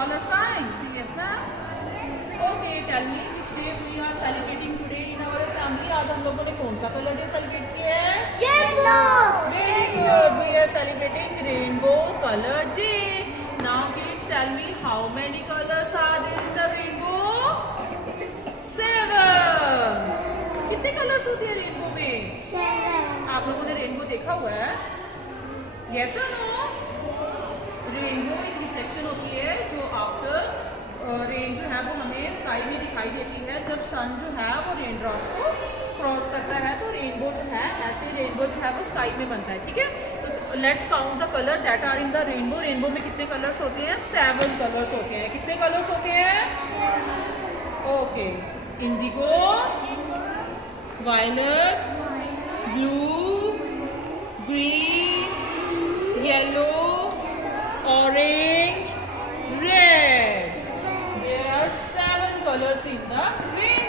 all are fine. Say yes, ma'am. Okay, tell me which day we are celebrating today in our assembly. आज हम लोगों ने कौन सा कलर डे सेलिब्रेट किया है? Yellow. Very good. We are celebrating Rainbow Color Day. Now kids, tell me how many colors are there in the rainbow? 7. कितने colours होते हैं रेनबो में? 7. आप लोगों ने रेनबो देखा हुआ है? Yes or no? रेनबो एक रिफ्लेक्शन होती है जो आफ्टर रेन जो है वो हमें स्काई में दिखाई देती है जब सन जो है वो रेन ड्रॉप्स को क्रॉस करता है, तो रेनबो जो है ऐसे रेनबो जो है वो स्काई में बनता है. ठीक है, तो let's count the colour that are in the rainbow. Rainbow में कितने कलर्स होते हैं? 7 कलर्स होते हैं. कितने कलर्स होते हैं? Okay, indigo, violet, blue, green, yellow, orange, red. There are 7 colors in the rainbow.